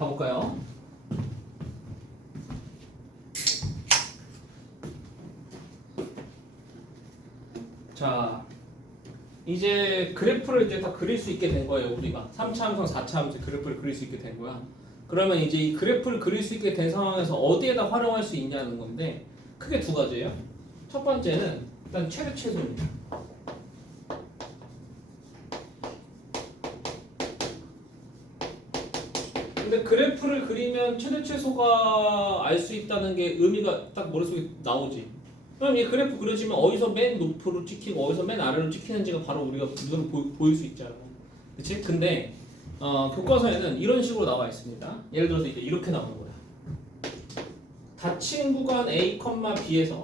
가볼까요? 자, 이제 그래프를 이제 다 그릴 수 있게 된 거예요. 우리가 3차 함수랑 4차 함수 그래프를 그릴 수 있게 된 거야. 그러면 이제 이 그래프를 그릴 수 있게 된 상황에서 어디에다 활용할 수 있냐는 건데 크게 두 가지예요. 첫 번째는 일단 최대 최소입니다. 근데 그래프를 그리면 최대 최소가 알 수 있다는 게 의미가 딱 머릿속에 나오지. 그럼 이 그래프 그려지면 어디서 맨 높으로 찍히고 어디서 맨 아래로 찍히는지가 바로 우리가 눈으로 보일 수 있잖아. 그치? 근데 교과서에는 이런 식으로 나와 있습니다. 예를 들어서 이제 이렇게 나오는 거야. 닫힌 구간 A, B에서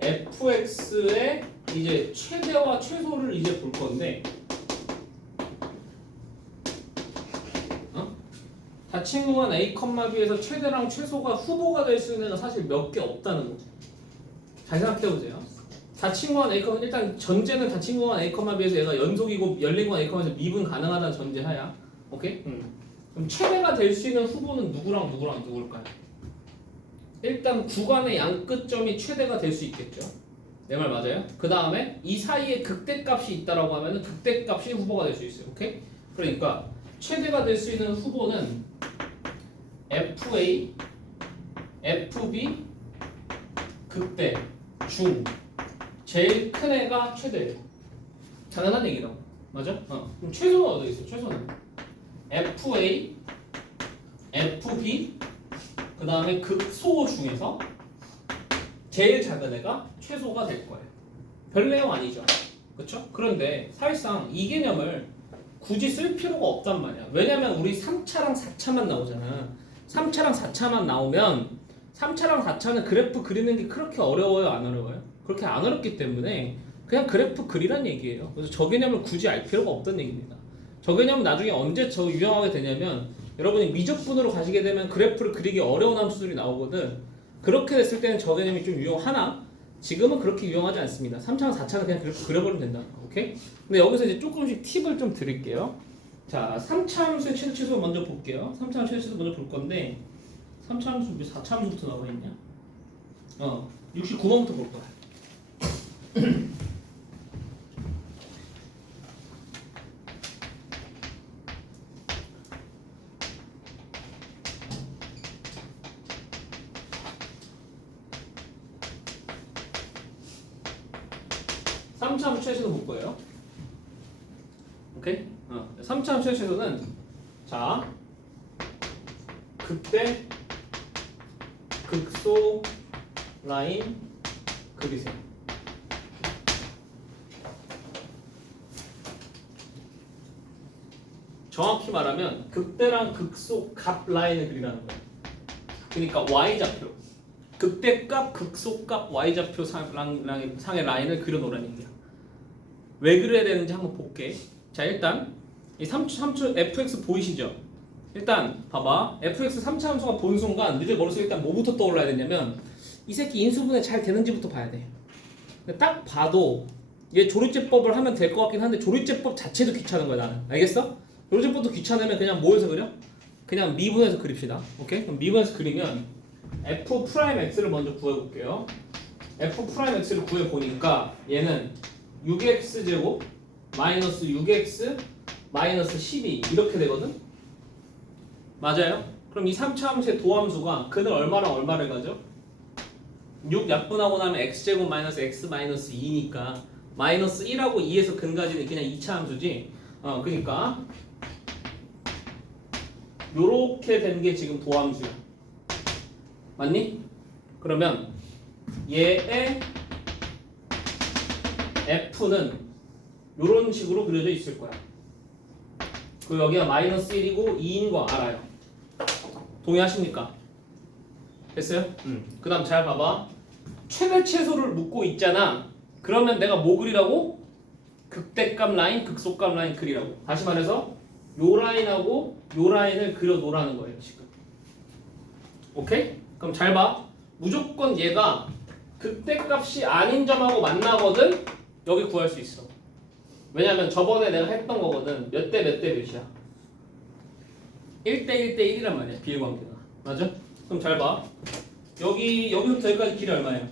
fx의 이제 최대와 최소를 이제 볼 건데, 닫힌 구간 A, B에서 최대랑 최소가 후보가 될 수 있는 애가 사실 몇 개 없다는 거죠. 잘 생각해 보세요. 닫힌 구간 A, 일단 전제는 닫힌 구간 A, B에서 얘가 연속이고 열린 구간 A, B에서 미분 가능하다는 전제하야. 오케이? 그럼 최대가 될 수 있는 후보는 누구랑 누구랑 누구일까요? 일단 구간의 양 끝점이 최대가 될 수 있겠죠. 내 말 맞아요? 그 다음에 이 사이에 극대값이 있다라고 하면은 극대값이 후보가 될 수 있어요. 오케이? 그러니까 최대가 될 수 있는 후보는 FA, FB, 극대, 중, 제일 큰 애가 최대예요. 당연한 얘기라고. 맞아? 그럼 최소는 어디 있어? 최소는 FA, FB, 그 다음에 극소 중에서 제일 작은 애가 최소가 될 거예요. 별 내용 아니죠. 그렇죠? 그런데 사실상 이 개념을 굳이 쓸 필요가 없단 말이야. 왜냐면 우리 3차랑 4차만 나오잖아. 3차랑 4차만 나오면 3차랑 4차는 그래프 그리는 게 그렇게 어려워요? 안 어려워요? 그렇게 안 어렵기 때문에 그냥 그래프 그리란 얘기예요. 그래서 저 개념을 굳이 알 필요가 없다는 얘기입니다. 저 개념은 나중에 언제 저 유용하게 되냐면 여러분이 미적분으로 가시게 되면 그래프를 그리기 어려운 함수들이 나오거든. 그렇게 됐을 때는 저 개념이 좀 유용하나 지금은 그렇게 유용하지 않습니다. 3차랑 4차는 그냥 그래프 그려버리면 된다. 오케이? 근데 여기서 이제 조금씩 팁을 좀 드릴게요. 자, 3차 함수의 최대 최소 먼저 볼게요. 3차 함수의 최대 최소 먼저 볼 건데 3차 함수 왜 4차 함수부터 나와 있냐? 69번부터 볼 거야. 삼차 함수 최대도 볼 거예요. 오케이? 3차 함수 최대는 자 극대 극소 라인 그리세요. 정확히 말하면 극대랑 극소 값 라인을 그리라는 거예요. 그러니까 y좌표 극대값 극소값 y좌표 상의 라인을 그려놓으라는 얘기야. 왜 그려야 되는지 한번 볼게. 자, 일단 이 3초 fx 보이시죠? 일단 봐봐. fx 3차 함수가 본 순간 니들 머릿속에 일단 뭐부터 떠올라야 되냐면 이 새끼 인수분해 잘 되는지부터 봐야 돼. 딱 봐도 얘 조립제법을 하면 될 것 같긴 한데 조립제법 자체도 귀찮은 거야 나는. 알겠어? 조립제법도 귀찮으면 그냥 뭐에서 그려? 그냥 미분해서 그립시다. 오케이? 그럼 미분해서 그리면 f'x를 먼저 구해볼게요. f'x를 구해보니까 얘는 6x제곱 마이너스 6x 마이너스 12 이렇게 되거든? 맞아요? 그럼 이 3차 함수의 도함수가 근을 얼마랑 얼마를 가져? 6 약분하고 나면 x제곱 마이너스 x 마이너스 2니까 마이너스 1하고 2에서 근 가지는 그냥 2차 함수지. 그러니까 요렇게 된 게 지금 도함수야. 맞니? 그러면 얘의 f는 요런 식으로 그려져 있을 거야. 그리고 여기가 마이너스 1이고 2인 거 알아요. 동의하십니까? 됐어요? 그 다음 잘 봐봐. 최대 최소를 묻고 있잖아. 그러면 내가 뭐 그리라고? 극대값 라인, 극소값 라인 그리라고. 다시 말해서 요 라인하고 요 라인을 그려 놓으라는 거예요 지금. 오케이? 그럼 잘 봐. 무조건 얘가 극대값이 아닌 점하고 만나거든. 여기 구할 수 있어. 왜냐면 저번에 내가 했던 거거든. 몇 대 몇 대 몇이야? 1대 1대 1이란 말이야. 비례관계가. 맞아? 그럼 잘 봐. 여기부터 여기까지 길이 얼마예요?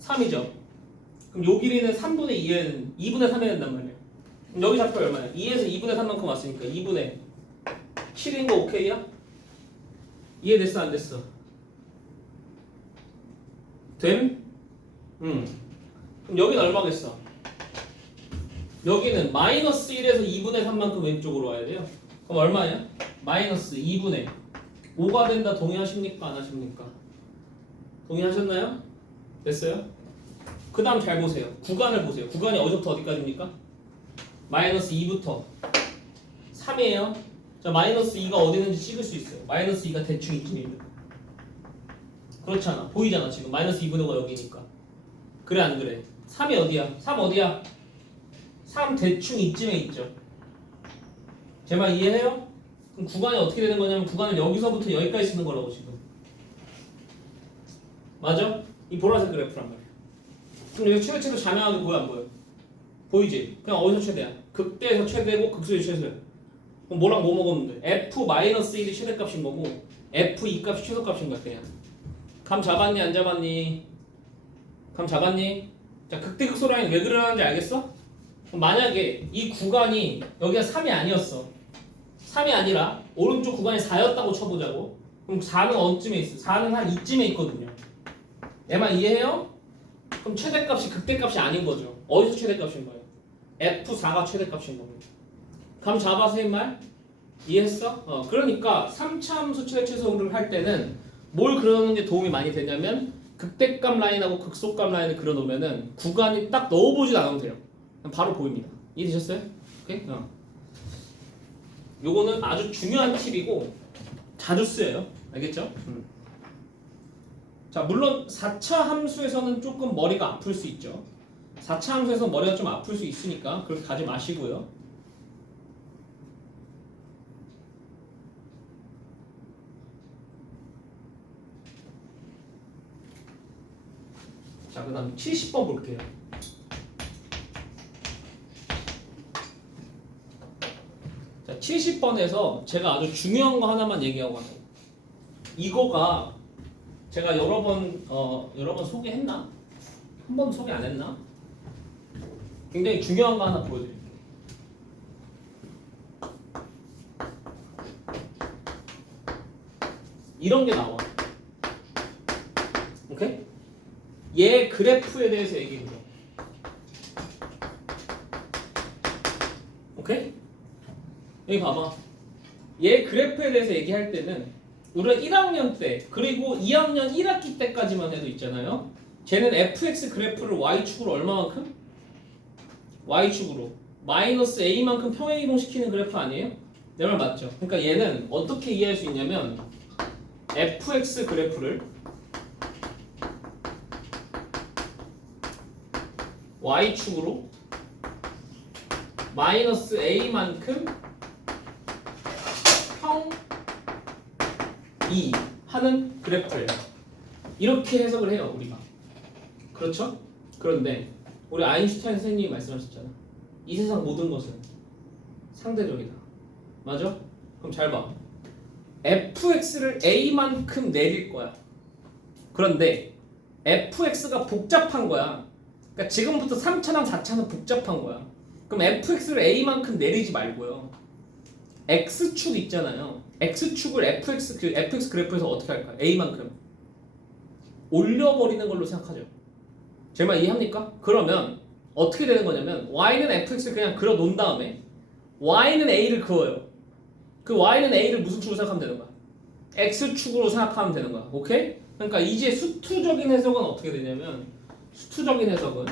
3이죠. 그럼 요 길이는 3분의 2는 2분의 3이 된단 말이야. 그럼 여기 좌표 얼마야? 2에서 2분의 3만큼 왔으니까 2분의 7인 거 오케이야? 이해됐어 안 됐어? 됨? 그럼 여기는 얼마겠어? 여기는 마이너스 1에서 2분의 3만큼 왼쪽으로 와야 돼요. 그럼 얼마냐? 마이너스 2분의 5가 된다. 동의하십니까? 안 하십니까? 동의하셨나요? 됐어요? 그 다음 잘 보세요. 구간을 보세요. 구간이 어디서부터 어디까지입니까? 마이너스 2부터 3이에요. 자, 마이너스 2가 어디 있는지 찍을 수 있어요. 마이너스 2가 대충 이쯤입니다. 그렇잖아. 보이잖아 지금. 마이너스 2분의 5가 여기니까. 그래 안 그래? 3이 어디야? 3 어디야? 3 대충 이쯤에 있죠. 제 말 이해해요? 그럼 구간이 어떻게 되는 거냐면 구간을 여기서부터 여기까지 쓰는 거라고 지금. 맞아? 이 보라색 그래프란 말이야. 그럼 여기 최대치도 자명하게 보여 안 보여? 보이지? 그냥 어디서 최대야? 극대에서 최대고 극소에서 최소야. 그럼 뭐랑 뭐 먹었는데? F-1이 최대값인 거고 F2 값이 최소값인 거야 그냥. 감 잡았니 안 잡았니? 감 잡았니? 자, 극대 극소 라인 왜 그러는지 알겠어? 그럼 만약에 이 구간이 여기가 3이 아니었어. 3이 아니라 오른쪽 구간이 4였다고 쳐보자고. 그럼 4는 어디쯤에 있어? 4는 한 이쯤에 있거든요. 내 말 이해해요? 그럼 최대값이 극대값이 아닌 거죠. 어디서 최대값인 거예요? F4가 최대값인 겁니다. 감 잡아서 이 말? 이해했어? 그러니까 3차 함수 최대 최소를 할 때는 뭘 그려놓는 게 도움이 많이 되냐면 극대값 라인하고 극소값 라인을 그려놓으면은 구간이 딱 넣어보진 않아도 돼요. 바로 보입니다. 이해되셨어요? 오케이? 요거는 아주 중요한 팁이고 자주 쓰여요. 알겠죠? 자, 물론 4차 함수에서는 조금 머리가 아플 수 있죠. 4차 함수에서 머리가 좀 아플 수 있으니까 그렇게 가지 마시고요. 자, 그 다음 70번 볼게요. 자, 70번에서 제가 아주 중요한 거 하나만 얘기하고 가요. 이거가 제가 여러 번 소개했나? 한 번 소개 안 했나? 굉장히 중요한 거 하나 보여드릴게요. 이런 게 나와. 오케이? 얘 그래프에 대해서 얘기해줘. 오케이? 여기 봐봐. 얘 그래프에 대해서 얘기할 때는 우리가 1학년 때 그리고 2학년 1학기 때까지만 해도 있잖아요. 쟤는 fx 그래프를 y축으로 얼마만큼? y축으로 마이너스 a만큼 평행이동시키는 그래프 아니에요? 내 말 맞죠? 그러니까 얘는 어떻게 이해할 수 있냐면 fx 그래프를 y축으로 마이너스 a만큼 평 2 하는 그래프예요. 이렇게 해석을 해요 우리가. 그렇죠? 그런데 우리 아인슈타인 선생님이 말씀하셨잖아. 이 세상 모든 것은 상대적이다. 맞아? 그럼 잘 봐. fx를 a만큼 내릴 거야. 그런데 fx가 복잡한 거야. 그러니까 지금부터 3차랑 4차는 복잡한 거야. 그럼 fx를 a만큼 내리지 말고요. x축 있잖아요. x축을 fx 그래프에서 어떻게 할까요? a만큼 올려버리는 걸로 생각하죠. 제 말 이해합니까? 그러면 어떻게 되는 거냐면 y는 fx를 그냥 그려 놓은 다음에 y는 a를 그어요. 그 y는 a를 무슨 축으로 생각하면 되는 거야? x축으로 생각하면 되는 거야. 오케이? 그러니까 이제 수투적인 해석은 어떻게 되냐면 수투적인 해석은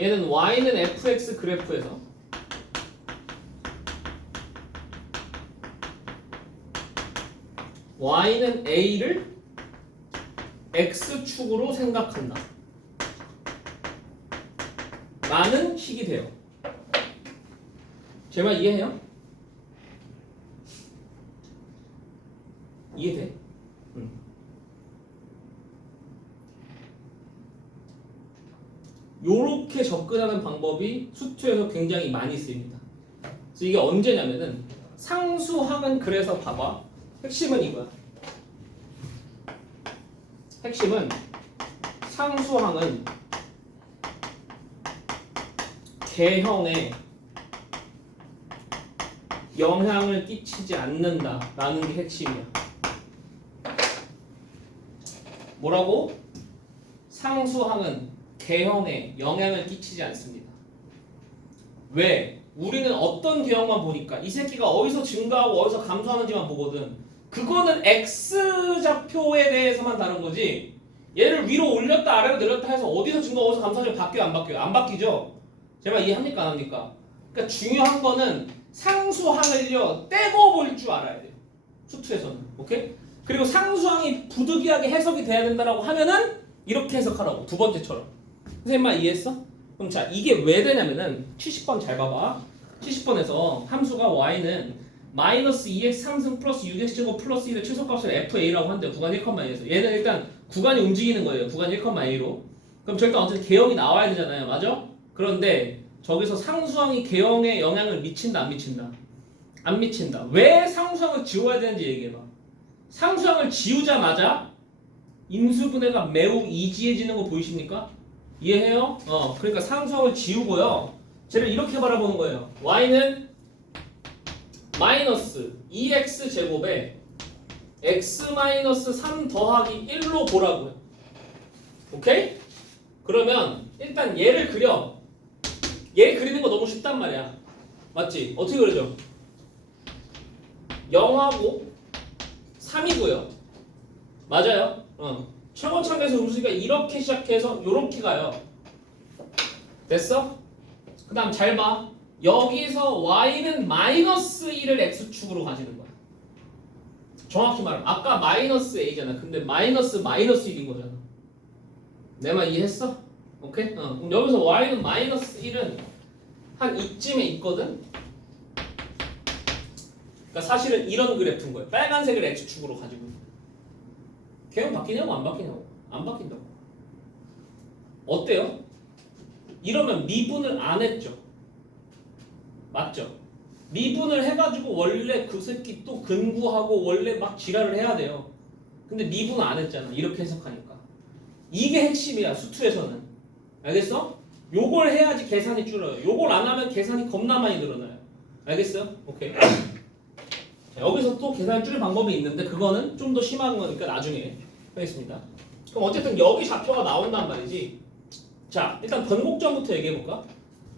얘는 y는 fx 그래프에서 y는 a를 x축으로 생각한다 라는 식이 돼요. 제 말 이해해요? 이해돼? 요렇게 접근하는 방법이 수투에서 굉장히 많이 쓰입니다. 그래서 이게 언제냐면은 상수항은 그래서 봐봐. 핵심은 이거야. 핵심은 상수항은 개형에 영향을 끼치지 않는다라는 게 핵심이야. 뭐라고? 상수항은 개형에 영향을 끼치지 않습니다. 왜? 우리는 어떤 개형만 보니까 이 새끼가 어디서 증가하고 어디서 감소하는지만 보거든. 그거는 X좌표에 대해서만 다른 거지. 얘를 위로 올렸다 아래로 내렸다 해서 어디서 증가하고 어디서 감소하는지 바뀌어요 안 바뀌어요? 안 바뀌죠? 제 말 이해합니까 안 합니까? 그러니까 중요한 거는 상수항을요 떼고 볼 줄 알아야 돼요. 수투에서는. 오케이? 그리고 상수항이 부득이하게 해석이 돼야 된다라고 하면은 이렇게 해석하라고. 두 번째처럼. 선생님 말 이해했어? 그럼 자 이게 왜 되냐면은 70번 잘 봐봐. 70번에서 함수가 y는 마이너스 2x 3승 플러스 6x 제곱 플러스 1의 최소값을 fa라고 한대요. 구간 1,2에서. 얘는 일단 구간이 움직이는 거예요. 구간 1,2로. 그럼 저 일단 어쨌든 개형이 나와야 되잖아요. 맞아? 그런데 저기서 상수항이 개형에 영향을 미친다 안 미친다? 안 미친다. 왜 상수항을 지워야 되는지 얘기해봐. 상수항을 지우자마자 인수분해가 매우 이지해지는 거 보이십니까? 이해해요? 그러니까 상수항을 지우고요. 쟤를 이렇게 바라보는 거예요. y는 마이너스 2x 제곱에 x 마이너스 3 더하기 1로 보라고요. 오케이? 그러면 일단 얘를 그려. 얘 그리는 거 너무 쉽단 말이야. 맞지? 어떻게 그려져? 0하고 3이고요. 맞아요? 최고참에서 음수가 이렇게 시작해서 요렇게 가요. 됐어? 그 다음 잘 봐. 여기서 y는 마이너스 1을 x축으로 가지는 거야. 정확히 말하면 아까 마이너스 a잖아. 근데 마이너스 1인 거잖아. 내 말 이해했어? 오케이? 그럼 여기서 y는 마이너스 1은 한 이쯤에 있거든? 그러니까 사실은 이런 그래프인 거예요. 빨간색을 x축으로 가지고 있는. 개형 바뀌냐고 안 바뀌냐고? 안 바뀐다고. 어때요? 이러면 미분을 안 했죠. 맞죠? 미분을 해가지고 원래 그 새끼 또 근구하고 원래 막 지랄을 해야 돼요. 근데 미분을 안 했잖아. 이렇게 해석하니까. 이게 핵심이야. 수투에서는. 알겠어? 요걸 해야지 계산이 줄어요. 요걸 안 하면 계산이 겁나 많이 늘어나요. 알겠어요? 오케이. 자, 여기서 또 계산 줄일 방법이 있는데 그거는 좀 더 심한 거니까 나중에 하겠습니다. 그럼 어쨌든 여기 좌표가 나온단 말이지. 자, 일단 변곡점부터 얘기해볼까?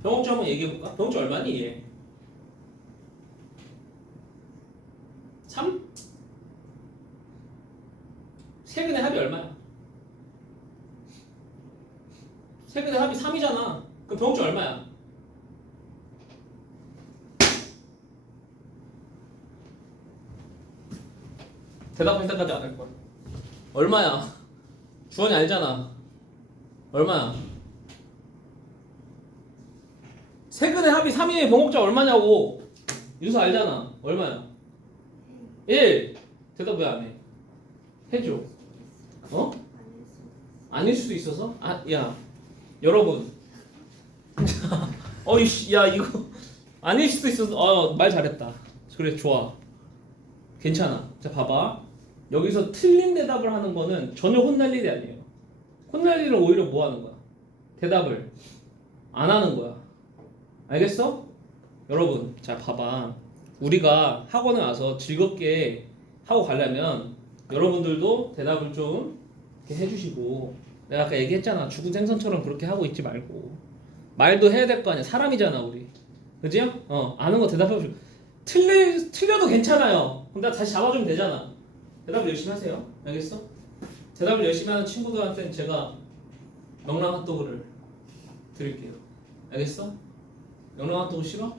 변곡점 한번 얘기해볼까? 변곡점 얼마니 얘? 3? 세근의 합이 얼마야? 세근의 합이 3이잖아. 그럼 변곡점 얼마야? 대답할 때까지 안 할 거야. 얼마야? 주원이 알잖아. 얼마야? 세근의 합이 3이의 변곡점 얼마냐고. 유수 알잖아. 얼마야? 1. 대답 왜 안 해? 해줘. 아닐 수도 있어서? 야, 여러분. 어이씨, 야 이거 아닐 수도 있어서. 말 잘했다. 그래 좋아. 괜찮아. 자 봐봐. 여기서 틀린 대답을 하는 거는 전혀 혼날 일이 아니에요. 혼날 일은 오히려 뭐 하는 거야? 대답을 안 하는 거야. 알겠어? 여러분, 자 봐봐. 우리가 학원에 와서 즐겁게 하고 가려면 여러분들도 대답을 좀 이렇게 해주시고, 내가 아까 얘기했잖아. 죽은 생선처럼 그렇게 하고 있지 말고 말도 해야 될 거 아니야. 사람이잖아 우리. 그지요? 아는 거 대답해주고. 틀려도 괜찮아요. 그럼 나 다시 잡아주면 되잖아. 대답을 열심히 하세요. 알겠어? 대답을 열심히 하는 친구들한테는 제가 명랑 핫도그를 드릴게요. 알겠어? 명랑 핫도그 싫어?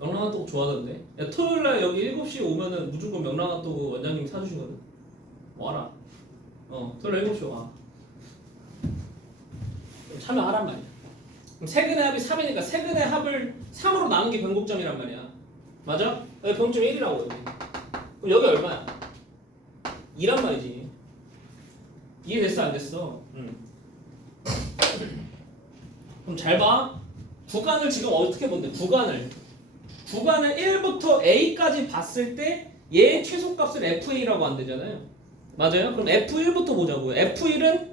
명랑 핫도그 좋아하던데. 야, 토요일날 여기 7시에 오면은 무조건 명랑 핫도그 원장님이 사주시거든. 와라. 토요일 7시에 와. 그럼 참여하란 말이야. 그럼 세근의 합이 3이니까 세근의 합을 3으로 나눈 게 변곡점이란 말이야. 맞아? 여기 변곡점 1이라고 여기. 그럼 여기 얼마야? 2란 말이지. 이해됐어 안 됐어? 그럼 잘 봐. 구간을 지금 어떻게 본대? 구간을 구간을 1부터 A까지 봤을 때 얘의 최소값을 FA라고 안 되잖아요. 맞아요? 그럼 F1부터 보자고요. F1은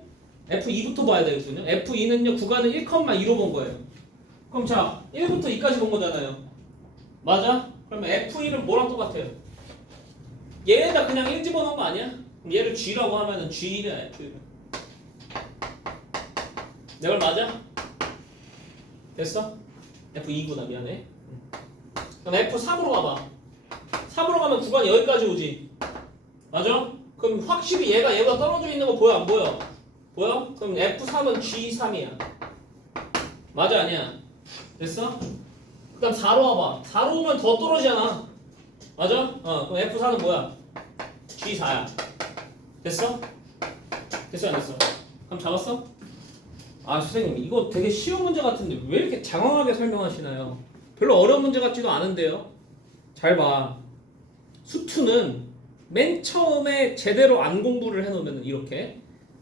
F2부터 봐야 되거든요. F2는요 구간을 1,2로 본 거예요. 그럼 자 1부터 2까지 본 거잖아요. 맞아? 그러면 F1은 뭐랑 똑같아요? 얘에다 그냥 1 집어넣은 거 아니야? 그럼 얘를 G라고 하면은 G1이야 F1은. 내 말 맞아? 됐어? F2구나 미안해. 그럼 F3으로 가봐. 3으로 가면 구간이 여기까지 오지. 맞아? 그럼 확실히 얘가 얘보다 떨어져 있는 거 보여 안 보여? 보여? 그럼 F3은 G3이야. 맞아 아니야? 됐어? 그 다음 4로 와봐. 4로 오면 더 떨어지잖아. 맞아? 그럼 F4는 뭐야? G4야. 됐어? 됐어 안 됐어? 그럼 잡았어? 아 선생님 이거 되게 쉬운 문제 같은데 왜 이렇게 장황하게 설명하시나요? 별로 어려운 문제 같지도 않은데요. 잘 봐. 수투는 맨 처음에 제대로 안 공부를 해놓으면 이렇게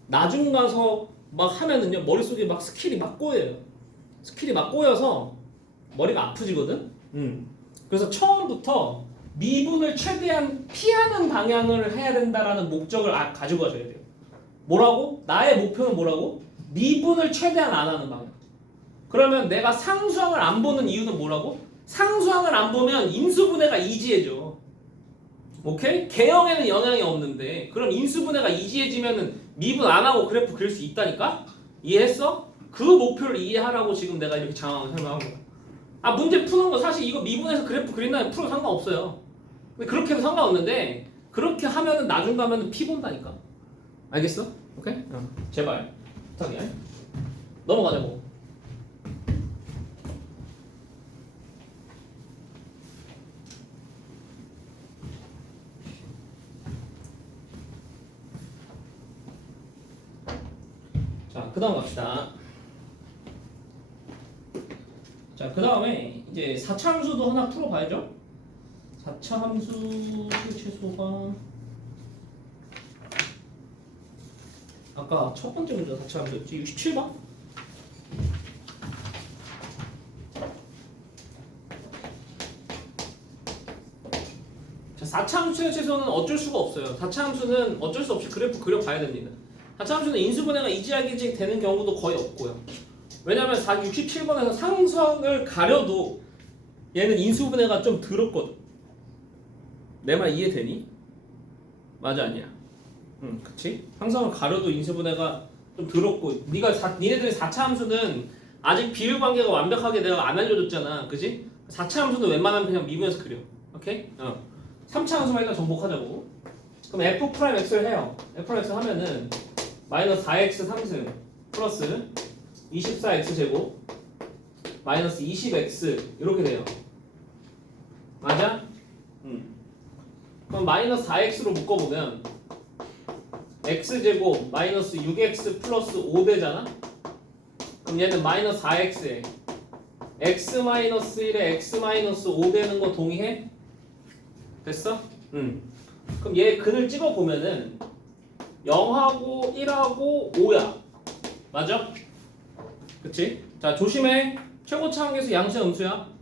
나중 가서 막 하면은요 머릿속에 막 스킬이 막 꼬여요. 스킬이 막 꼬여서 머리가 아프지거든. 그래서 처음부터 미분을 최대한 피하는 방향을 해야 된다라는 목적을 가지고 가셔야 돼요. 뭐라고? 나의 목표는 뭐라고? 미분을 최대한 안 하는 방향. 그러면 내가 상수항을 안 보는 이유는 뭐라고? 상수항을 안 보면 인수분해가 이지해져. 오케이? 개형에는 영향이 없는데 그럼 인수분해가 이지해지면은 미분 안 하고 그래프 그릴 수 있다니까? 이해했어? 그 목표를 이해하라고 지금 내가 이렇게 장황하게 설명한 거야. 아 문제 푸는 거 사실 이거 미분해서 그래프 그린다면 풀어도 상관없어요. 근데 그렇게 해도 상관없는데 그렇게 하면은 나중 가면은 피 본다니까. 알겠어? 오케이? 제발 부탁이야. 넘어가자고. 자, 그 다음 갑시다. 자, 그 다음에 이제 4차 함수도 하나 풀어봐야죠. 4차 함수 최소가 아까 첫 번째 문제가 4차 함수였지? 67번? 자, 4차 함수의 최소는 어쩔 수가 없어요. 4차 함수는 어쩔 수 없이 그래프 그려봐야 됩니다. 4차 함수는 인수분해가 이지하게 되는 경우도 거의 없고요. 왜냐면 67번에서 상수항을 가려도 얘는 인수분해가 좀 더럽거든. 내 말 이해되니? 맞아 아니야? 응 그치? 상수항을 가려도 인수분해가 좀 더럽고 니네들이 4차 함수는 아직 비율관계가 완벽하게 내가 안 알려줬잖아 그치? 4차 함수는 웬만하면 그냥 미분해서 그려 오케이? 3차 함수만 일단 정복하자고. 그럼 F'X를 해요. F'X 하면은 마이너스 4X 3승 플러스 24X 제곱 마이너스 20X 이렇게 돼요. 맞아? 그럼 마이너스 4X로 묶어보면 X제곱 마이너스 6X 플러스 5되잖아? 그럼 얘는 마이너스 4X에 X 마이너스 1에 X 마이너스 5 되는 거 동의해? 됐어? 그럼 얘 근을 찍어보면은 0하고 1하고 5야. 맞아? 그치? 자 조심해. 최고차 한계수 양수야 음수야?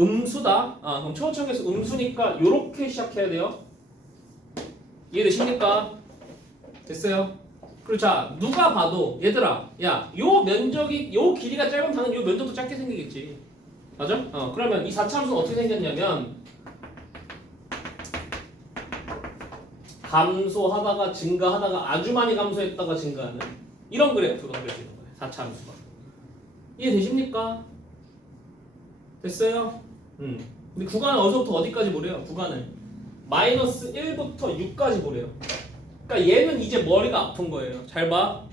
음수다. 그럼 최고차 한계수 음수니까 요렇게 시작해야 돼요. 이해되십니까? 됐어요? 그리고 자 누가 봐도 얘들아 야 요 면적이 요 길이가 짧으면 당연히 요 면적도 짧게 생기겠지. 맞아? 그러면 이 4차 함수는 어떻게 생겼냐면 감소하다가 증가하다가 아주 많이 감소했다가 증가하는 이런 그래프가 그려지는 거예요. 4차 함수가. 이해되십니까? 됐어요? 근데 구간을 어디서부터 어디까지 보래요? 구간을 마이너스 1부터 6까지 보래요. 그러니까 얘는 이제 머리가 아픈 거예요. 잘 봐.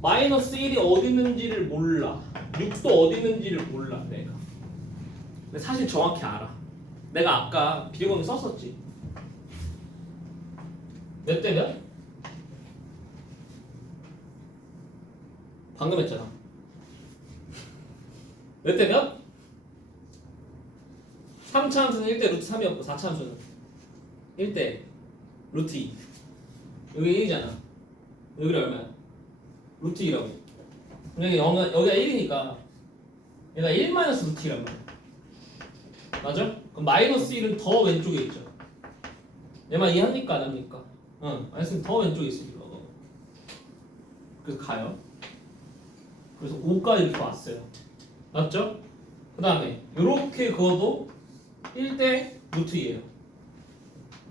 마이너스 1이 어디 있는지를 몰라. 6도 어디 있는지를 몰라 내가. 근데 사실 정확히 알아. 내가 아까 비례공식 썼었지. 몇 대 몇? 방금 했잖아. 몇 대 몇? 3차 함수는 1대 루트 3이었고 4차 함수는 1대 루트 2. 여기 1이잖아. 여기가 얼마야? 루트 2라고. 여기가 1이니까 얘가 1 마이너스 루트 2란 말이야. 맞아? 그럼 마이너스 1은 더 왼쪽에 있죠. 얘만 이해합니까? 안 합니까? 마이너스 1은 더 왼쪽에 있습니다. 그래서 가요. 그래서 5까지 이렇게 왔어요. 맞죠? 그 다음에 이렇게 그어도 1대 루트 2예요.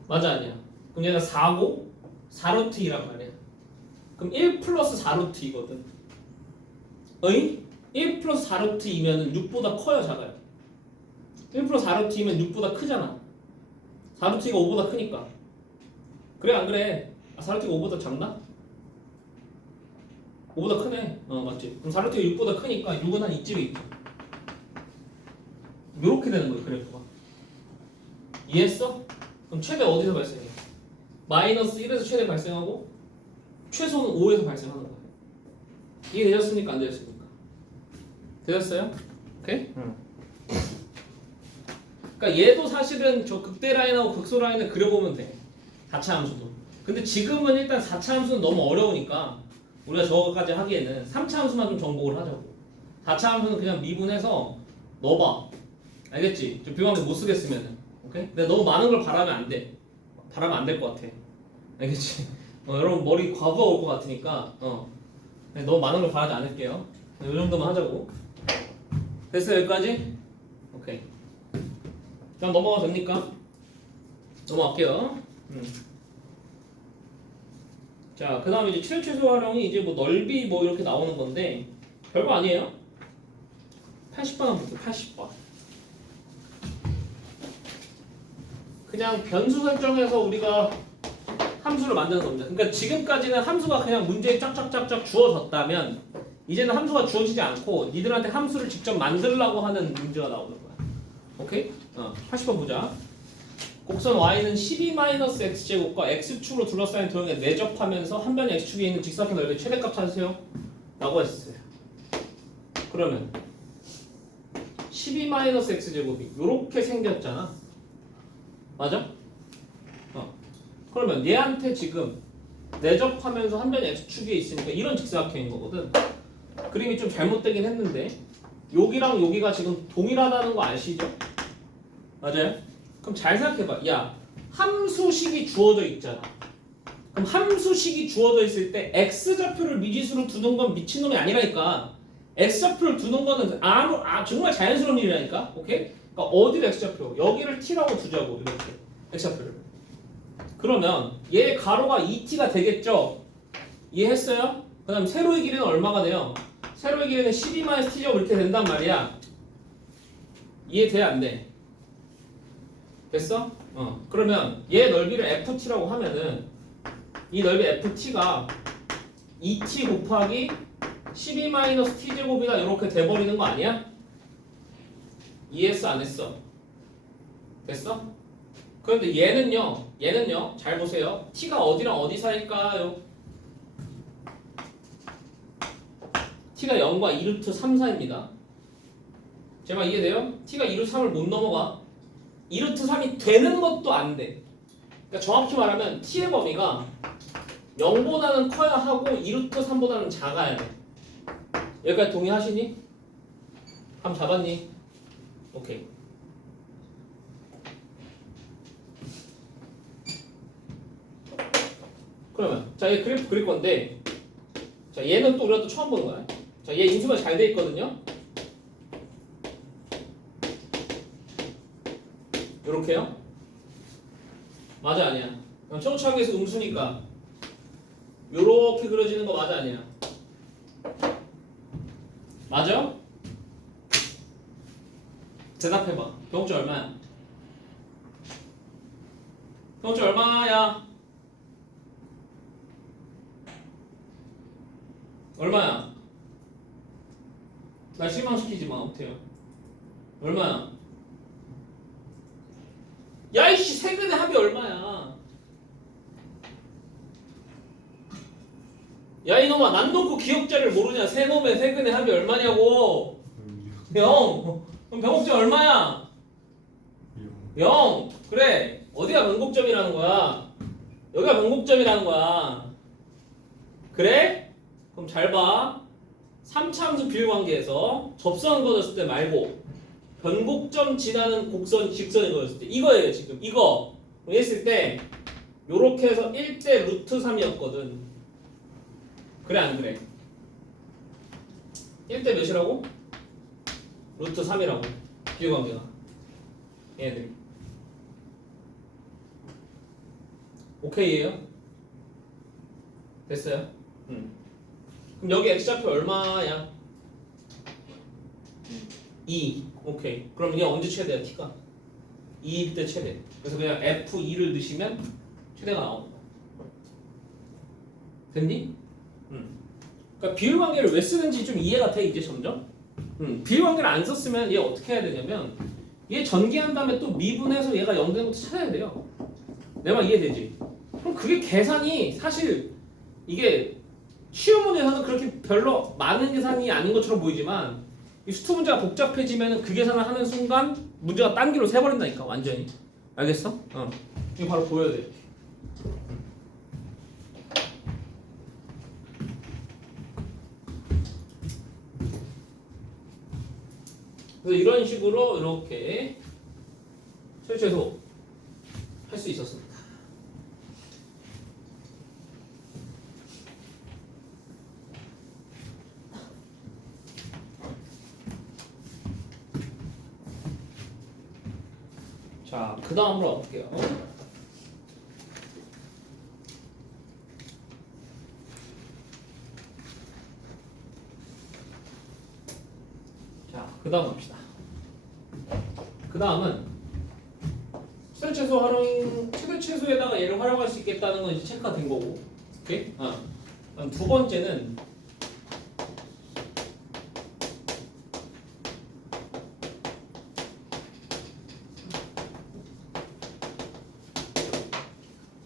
맞아 아니야? 그럼 얘가 4고 4루트 2란 말이야. 그럼 1 플러스 4루트 2거든. 어이? 1 플러스 4루트 2면은 6보다 커요, 작아요? 1 플러스 4루트 2면 6보다 크잖아. 4루트 2가 5보다 크니까. 그래 안 그래? 4루트 2가 5보다 작나? 5보다 크네. 맞지? 그럼 4루트 2가 6보다 크니까 6은 한 이쯤에 있죠. 요렇게 되는 거예요, 그래프가. 이해했어? 그럼 최대 어디서 발생해? 마이너스 1에서 최대 발생하고 최소는 5에서 발생하는 거예요. 이해되셨습니까? 안 되셨습니까? 되셨어요? 오케이? 그러니까 얘도 사실은 저 극대 라인하고 극소 라인을 그려보면 돼. 4차 함수도. 근데 지금은 일단 4차 함수는 너무 어려우니까 우리가 저거까지 하기에는 3차 함수만 좀 정복을 하자고. 4차 함수는 그냥 미분해서 넣어봐. 알겠지? 좀 비교하면 못 쓰겠으면은. 오케이? 근데 너무 많은 걸 바라면 안 돼. 바라면 안 될 것 같아. 알겠지? 여러분 머리 과부하 올 것 같으니까 너무 많은 걸 바라지 않을게요. 이 정도만 하자고. 됐어요? 여기까지? 오케이. 그럼 넘어가도 됩니까? 넘어갈게요. 자, 그 다음에 이제 최초 활용이 이제 뭐 넓이 뭐 이렇게 나오는 건데 별거 아니에요. 80번 한번 볼게요. 80번. 그냥 변수 설정해서 우리가 함수를 만드는 겁니다. 그러니까 지금까지는 함수가 그냥 문제에 쫙쫙쫙쫙 주어졌다면 이제는 함수가 주어지지 않고 니들한테 함수를 직접 만들려고 하는 문제가 나오는 거야. 오케이? 80번 보자. 곡선 y는 12-x제곱과 x축으로 둘러싸인 도형에 내접하면서 한 변의 x축에 있는 직사각형 넓이의 최대값 찾으세요. 라고 했어요. 그러면 12-x제곱이 요렇게 생겼잖아. 맞아? 그러면 얘한테 지금 내접하면서 한 변의 x축에 있으니까 이런 직사각형인 거거든. 그림이 좀 잘못되긴 했는데 여기랑 여기가 지금 동일하다는 거 아시죠? 맞아요? 그럼 잘 생각해봐. 야, 함수식이 주어져 있잖아. 그럼 함수식이 주어져 있을 때 x좌표를 미지수로 두는 건 미친놈이 아니라니까. x좌표를 두는 거는 정말 자연스러운 일이라니까. 오케이? 그러니까 어디를 x좌표? 여기를 t라고 두자고. 이렇게 x좌표를. 그러면 얘 가로가 2t가 되겠죠? 이해했어요? 그 다음 세로의 길이는 얼마가 돼요? 세로의 길이는 12-t제곱 이렇게 된단 말이야. 이해돼? 안 돼? 됐어? 그러면 얘 넓이를 ft라고 하면은 이 넓이 ft가 2t 곱하기 12-t제곱이다 이렇게 돼버리는 거 아니야? 이해했어? 안 했어? 됐어? 그런데 얘는요 잘 보세요. t가 어디랑 어디 사이일까요? t가 0과 2루트 3 사이입니다. 제 말 이해돼요? t가 2루트 3을 못 넘어가. 2루트 3이 되는 것도 안 돼. 그러니까 정확히 말하면 t의 범위가 0보다는 커야 하고 2루트 3보다는 작아야 돼. 여기까지 동의하시니? 감 잡았니? 오케이. 그러면 자, 얘 그래프 그릴 건데 자, 얘는 또 우리가 또 처음 보는 거야. 자, 얘 인수가 잘 돼 있거든요. 요렇게요? 맞아 아니야? 초고차원에서 음수니까 요렇게 그려지는 거 맞아 아니야? 맞아? 대답해봐. 병주 얼마야? 병주 얼마야? 얼마야? 날 실망시키지 마. 어때요? 얼마야? 야 이씨 세근의 합이 얼마야? 야 이놈아 난 놓고 기억자를 모르냐? 세 놈의 세근의 합이 얼마냐고? 0. 그럼 변곡점 얼마야? 0. 그래 어디가 변곡점이라는 거야? 여기가 변곡점이라는 거야. 그래? 그럼 잘 봐. 3차 함수 비율 관계에서 접선 그어졌을 때 말고 변곡점 지나는 곡선 직선인 거였을 때 이거예요. 지금 이거 했을 때 요렇게 해서 1대 루트 3이었거든. 그래 안 그래? 1대 몇이라고? 루트 3이라고 비교관계가 얘네들이. 오케이예요? 됐어요? 그럼 여기 x좌표 얼마야? 2. 오케이. 그럼 이게 언제 최대야? t가 2일 때 최대. 그래서 그냥 f2를 넣으시면 최대가 나옵니다. 됐니? 그러니까 비율관계를 왜 쓰는지 좀 이해가 돼 이제 점점. 비율관계를 안 썼으면 얘 어떻게 해야 되냐면 얘 전개한 다음에 또 미분해서 얘가 0 되는 것도 찾아야 돼요. 내 말 이해되지? 그럼 그게 계산이 사실 이게 쉬운 문제에서는 그렇게 별로 많은 계산이 아닌 것처럼 보이지만 이 수투 문제가 복잡해지면 그 계산을 하는 순간 문제가 딴 길로 새버린다니까 완전히. 알겠어? 이거 바로 보여야 돼. 그래서 이런 식으로 이렇게 최소 할 수 있었습니다. 자, 그 다음으로 가볼게요. 자, 그 다음 합시다. 그 다음은 최대최소 활용, 최대최소에다가 얘를 활용할 수 있겠다는 건 이제 체크가 된 거고. 오케이? 그럼 두 번째는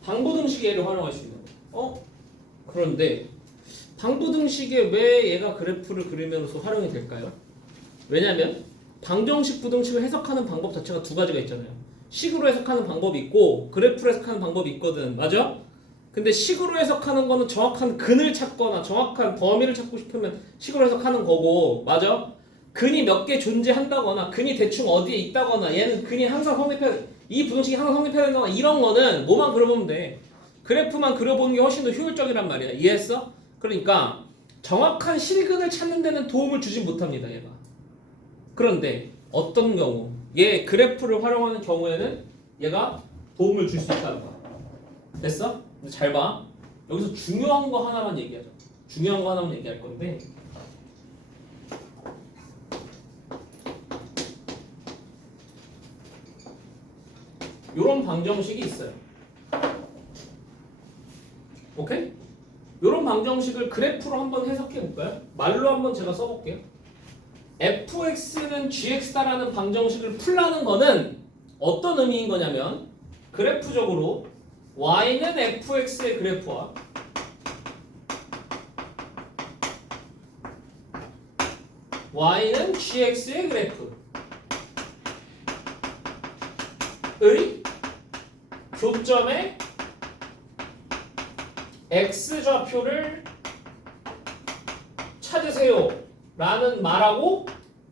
방부등식의 얘를 활용할 수 있는 거. 그런데 방부등식에 왜 얘가 그래프를 그리면서 활용이 될까요? 왜냐면 방정식 부등식을 해석하는 방법 자체가 두 가지가 있잖아요. 식으로 해석하는 방법이 있고 그래프로 해석하는 방법이 있거든. 맞아? 근데 식으로 해석하는 거는 정확한 근을 찾거나 정확한 범위를 찾고 싶으면 식으로 해석하는 거고, 맞아? 근이 몇 개 존재한다거나 근이 대충 어디에 있다거나 얘는 근이 항상 성립해야, 이 부등식이 항상 성립해야 된다거나 이런 거는 뭐만 그려보면 돼. 그래프만 그려보는 게 훨씬 더 효율적이란 말이야. 이해했어? 그러니까 정확한 실근을 찾는 데는 도움을 주진 못합니다. 얘가. 그런데 어떤 경우 얘 그래프를 활용하는 경우에는 얘가 도움을 줄 수 있다는 거야. 됐어? 근데 잘 봐. 여기서 중요한 거 하나만 얘기하자. 중요한 거 하나만 얘기할 건데 요런 방정식이 있어요. 오케이? 요런 방정식을 그래프로 한번 해석해 볼까요? 말로 한번 제가 써볼게요. fx는 gx다라는 방정식을 풀라는 거는 어떤 의미인 거냐면 그래프적으로 y는 fx의 그래프와 y는 gx의 그래프의 교점에 x좌표를 찾으세요 라는 말하고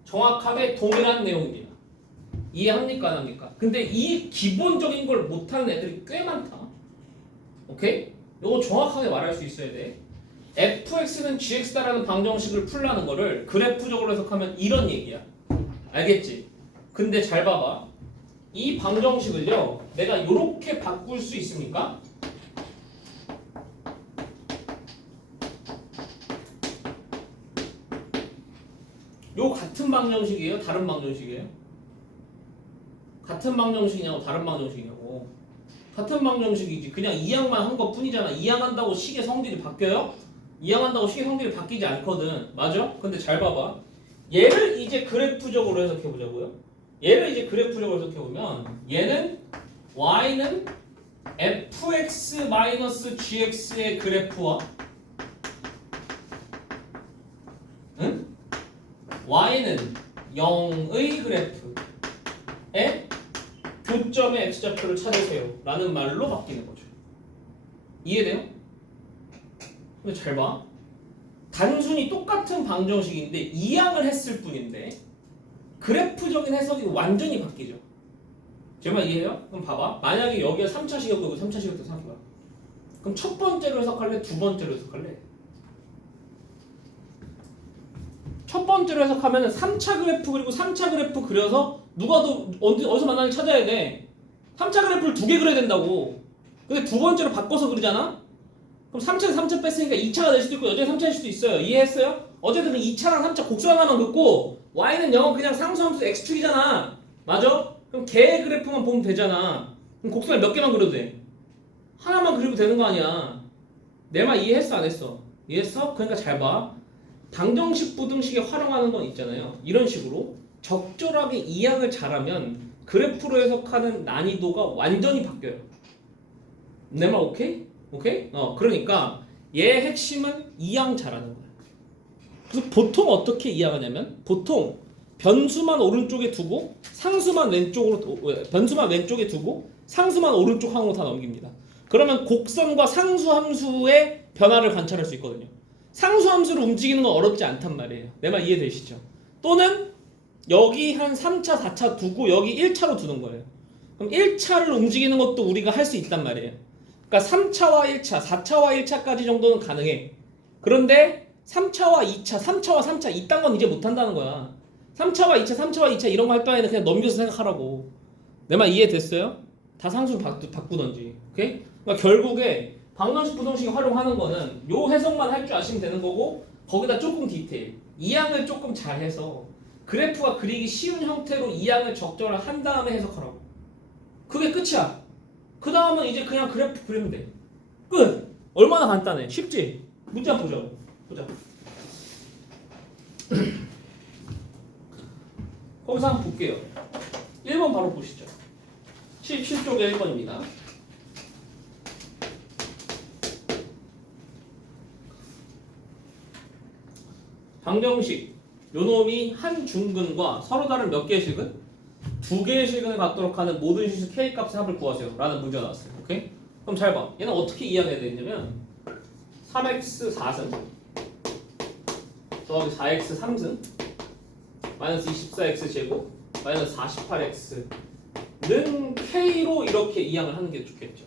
정확하게 동일한 내용입니다. 이해합니까? 안 합니까? 근데 이 기본적인 걸 못하는 애들이 꽤 많다. 오케이? 요거 정확하게 말할 수 있어야 돼. fx는 gx다라는 방정식을 풀라는 거를 그래프적으로 해석하면 이런 얘기야. 알겠지? 근데 잘 봐봐. 이 방정식을요 내가 요렇게 바꿀 수 있습니까? 요 같은 방정식이에요? 다른 방정식이에요? 같은 방정식이냐고 다른 방정식이냐고. 같은 방정식이지. 그냥 이항만 한 것 뿐이잖아. 이항한다고 식의 성질이 바뀌어요? 이항한다고 식의 성질이 바뀌지 않거든. 맞아? 근데 잘 봐봐. 얘를 이제 그래프적으로 해석해 보자고요. 얘를 이제 그래프적으로 해석해 보면 얘는 y는 fx-gx의 그래프와 y는 0의 그래프에 교점의 x좌표를 찾으세요 라는 말로 바뀌는 거죠. 이해돼요? 근데 잘 봐. 단순히 똑같은 방정식인데 이항을 했을 뿐인데 그래프적인 해석이 완전히 바뀌죠. 제 말 이해해요? 그럼 봐봐. 만약에 여기가 3차 시각도 이거 3차 시각도 생각해봐. 그럼 첫 번째로 해석할래? 두 번째로 해석할래? 첫 번째로 해석하면 3차 그래프 그리고 3차 그래프 그려서 누가 더 어디서 만나는지 찾아야 돼. 3차 그래프를 두 개 그려야 된다고. 근데 두 번째로 바꿔서 그리잖아? 그럼 3차에서 3차 뺐으니까 2차가 될 수도 있고 여전히 3차일 수도 있어요. 이해했어요? 어쨌든 2차랑 3차 곡선 하나만 긋고 y는 0은 그냥 상수함수 x축이잖아. 맞아? 그럼 걔 그래프만 보면 되잖아. 그럼 곡선을 몇 개만 그려도 돼? 하나만 그리면 되는 거 아니야. 내 말 이해했어 안 했어? 이해했어? 그러니까 잘 봐. 방정식 부등식에 활용하는 건 있잖아요. 이런 식으로 적절하게 이항을 잘하면 그래프로 해석하는 난이도가 완전히 바뀌어요. 내 말 오케이? 오케이? 그러니까 얘 핵심은 이항 잘하는 거야. 그래서 보통 어떻게 이항하냐면 보통 변수만 오른쪽에 두고 상수만 왼쪽으로 변수만 왼쪽에 두고 상수만 오른쪽 항으로 다 넘깁니다. 그러면 곡선과 상수 함수의 변화를 관찰할 수 있거든요. 상수 함수를 움직이는 건 어렵지 않단 말이에요. 내 말 이해되시죠? 또는 여기 한 3차, 4차 두고 여기 1차로 두는 거예요. 그럼 1차를 움직이는 것도 우리가 할 수 있단 말이에요. 그러니까 3차와 1차, 4차와 1차까지 정도는 가능해. 그런데 3차와 2차, 3차와 3차 이딴 건 이제 못한다는 거야. 3차와 2차, 3차와 2차 이런 거 할 바에는 그냥 넘겨서 생각하라고. 내 말 이해됐어요? 다 상수를 바꾸던지. 오케이? 그러니까 결국에 방정식 부등식 활용하는 거는 요 해석만 할 줄 아시면 되는 거고 거기다 조금 디테일 이항을 조금 잘해서 그래프가 그리기 쉬운 형태로 이항을 적절히 한 다음에 해석하라고. 그게 끝이야. 그 다음은 이제 그냥 그래프 그리면 돼. 끝. 얼마나 간단해. 쉽지? 문제 한번 보자. 거기서 한번 볼게요. 1번 바로 보시죠. 77쪽에 1번입니다. 방정식 요놈이 한 중근과 서로 다른 몇 개의 식은? 두 개의 식은을 갖도록 하는 모든 실수 k 값의 합을 구하세요 라는 문제가 나왔어요. 오케이? 그럼 잘 봐. 얘는 어떻게 이해해야 되냐면 3x 4승 더하기 4x 3승 마이너스 24x 제곱 마이너스 48x는 k로 이렇게 이항을 하는 게 좋겠죠.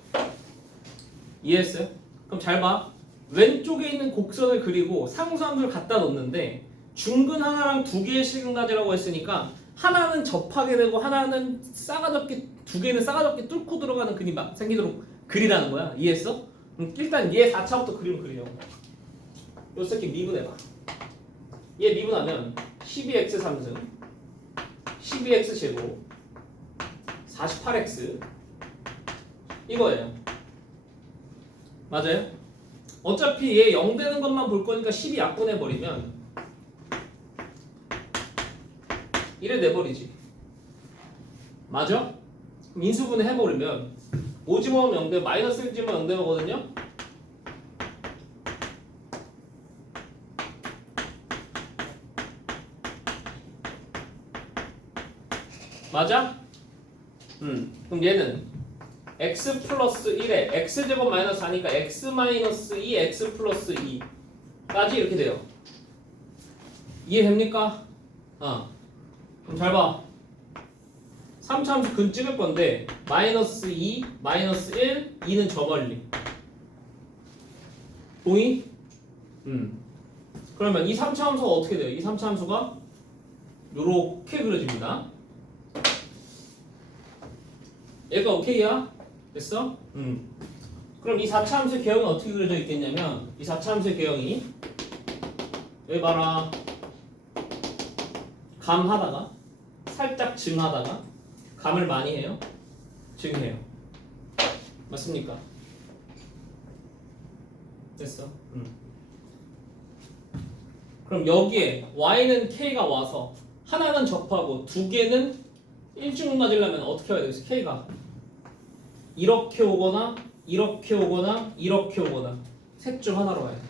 이해했어요? 그럼 잘 봐. 왼쪽에 있는 곡선을 그리고 상수함수를 갖다 놓는데 중근 하나랑 두 개의 식은 가지라고 했으니까 하나는 접하게 되고 하나는 싸가지없게 두 개는 싸가지없게 뚫고 들어가는 그림이 막 생기도록 그리라는 거야. 이해했어? 그럼 일단 얘 4차부터 그림을 그리려고. 요 새끼 미분해봐. 얘 미분하면 12x 3승 12x 제곱 48x 이거예요. 맞아요? 어차피 얘 0 되는 것만 볼 거니까 12 약분해버리면 1을 내버리지. 맞아? 그럼 인수분해 해버리면 5지면 0 되고 마이너스 1지면 0 되는 거거든요? 맞아? 그럼 얘는 x 플러스 1에 x제곱 마이너스 4니까 x 마이너스 2 x 플러스 2까지 이렇게 돼요. 이해됩니까? 그럼 잘 봐. 3차 함수 근 찍을 건데 마이너스 2, 마이너스 1, 2는 저 멀리. 동의? 그러면 이 3차 함수가 어떻게 돼요? 이 3차 함수가 요렇게 그려집니다. 얘가 오케이야? 됐어? 그럼 이 4차 함수의 개형은 어떻게 그려져 있겠냐면 이 4차 함수의 개형이 여기 봐라. 감하다가 살짝 증하다가 감을 많이 해요. 증해요. 맞습니까? 됐어. 그럼 여기에 y는 k가 와서 하나는 접하고 두 개는 일중분 맞으려면 어떻게 해야 되겠어? k가 이렇게 오거나 이렇게 오거나 이렇게 오거나 셋 중 하나로 와야 돼.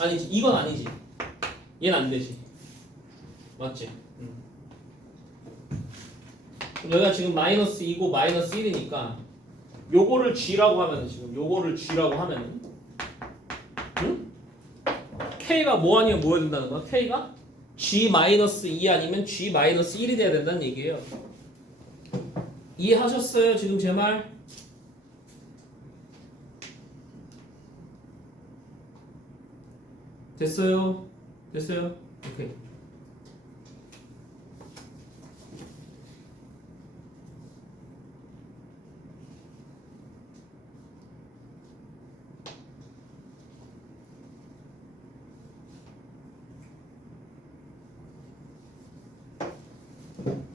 아니지. 이건 아니지. 얘는 안 되지. 맞지? 여기가 지금 마이너스 2고 마이너스 1이니까 요거를 g라고 하면은 지금 요거를 g라고 하면은 k가 뭐 아니면 뭐 해야 된다는 거야? k가 G-2 아니면 G-1이 돼야 된다는 얘기예요. 이해하셨어요? 지금 제 말? 됐어요? 됐어요? 오케이.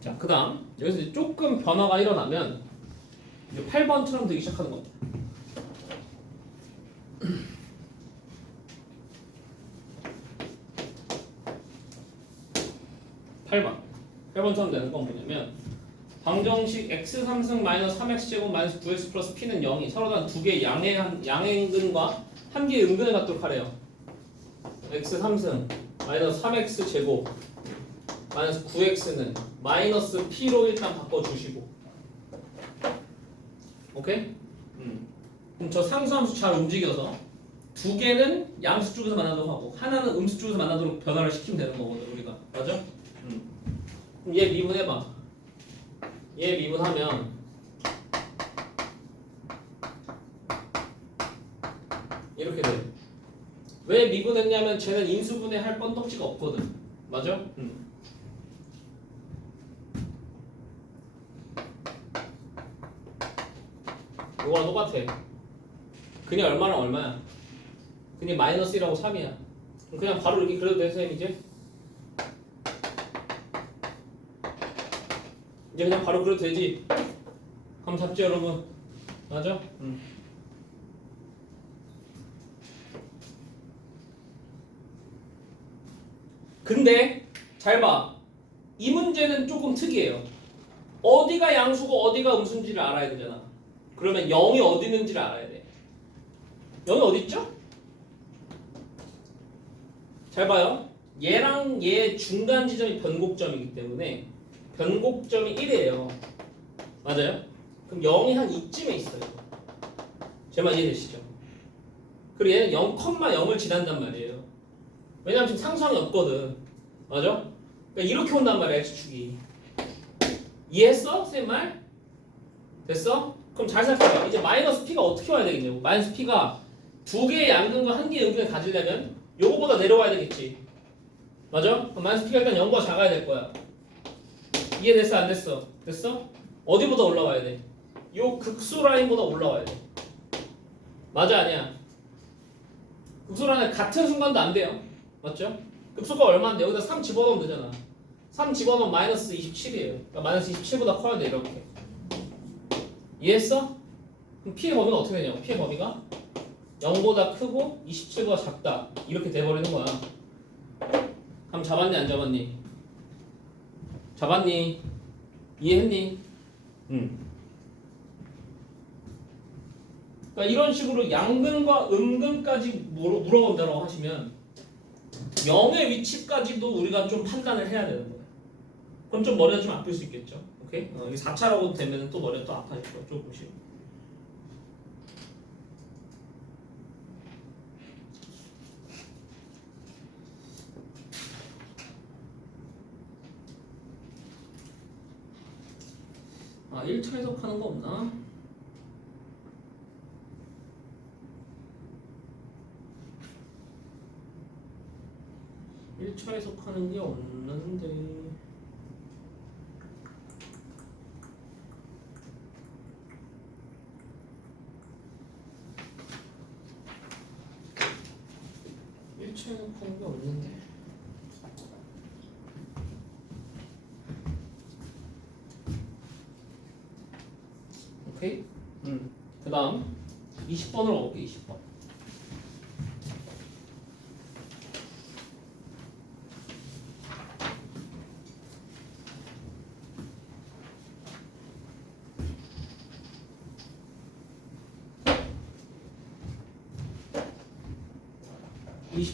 자, 그 다음 여기서 이제 조금 변화가 일어나면 이제 8번처럼 되기 시작하는 겁니다. 8번처럼 되는 건 뭐냐면 방정식 x 3승 마이너스 3x 제곱 마이너스 9x 플러스 p는 0이 서로 다른 두 개의 양행근과 한 개의 음근을 갖도록 하래요. x 3승 마이너스 3x 제곱 마이너스 9x는 마이너스 p로 일단 바꿔주시고, 오케이? 그럼 저 상수함수 잘 움직여서 두 개는 양수 쪽에서 만나도록 하고 하나는 음수 쪽에서 만나도록 변화를 시키면 되는 거거든 우리가. 맞아? 그럼 얘 미분해봐. 얘 미분하면 이렇게 돼. 왜 미분했냐면 쟤는 인수분해 할 건덕지가 없거든. 맞아? 이거랑 똑같아. 그냥 얼마랑 얼마야? 그냥 마이너스 1하고 3이야. 그냥 바로 이렇게 그려도 돼, 선생님 이제? 이제 그냥 바로 그려도 되지? 감 잡죠, 여러분? 맞아? 근데 잘 봐. 이 문제는 조금 특이해요. 어디가 양수고 어디가 음수인지를 알아야 되잖아. 그러면 0이 어디 있는지를 알아야 돼. 0이 어디 있죠? 잘 봐요. 얘랑 얘 중간 지점이 변곡점이기 때문에 변곡점이 1이에요. 맞아요? 그럼 0이 한 이쯤에 있어요. 제 말 이해되시죠? 그리고 얘는 0,0을 지난단 말이에요. 왜냐면 지금 상수항이 없거든. 맞아? 그러니까 이렇게 온단 말이야, x축이. 이해했어? 선생님 말? 됐어? 그럼 잘 생각해봐. 이제 마이너스 p가 어떻게 와야 되겠냐고. 마이너스 p가 두 개의 양근과 한 개의 음근을 가지려면 요거보다 내려와야 되겠지. 맞아? 그럼 마이너스 p가 일단 0보다 작아야 될 거야. 이해됐어? 안 됐어? 됐어? 어디보다 올라와야 돼? 요 극소 라인보다 올라와야 돼. 맞아? 아니야? 극소 라인은 같은 순간도 안 돼요. 맞죠? 극소가 얼마인데? 여기다 3 집어넣으면 되잖아. 3 집어넣으면 마이너스 27이에요. 그러니까 마이너스 27보다 커야 돼, 이렇게. 이해했어? 그럼 P의 범위가 어떻게 되냐고. P의 범위가 0보다 크고 27보다 작다. 이렇게 돼버리는 거야. 그럼 잡았니 안 잡았니? 잡았니? 이해했니? 그러니까 이런 식으로 양근과 음근까지 물어본다고 하시면 0의 위치까지도 우리가 좀 판단을 해야 되는 거예요. 그럼 좀 머리가 좀 아플 수 있겠죠. 오케이? 이게 4차라고 되면 또 머리가 또 아파질 거야. 조금씩. 아, 1차 해석하는 거 없나? 일차 해석하는 게 없는데. 일차 해석하는 게 없는데. 오케이? 그 다음 20번으로 가볼게. 20번.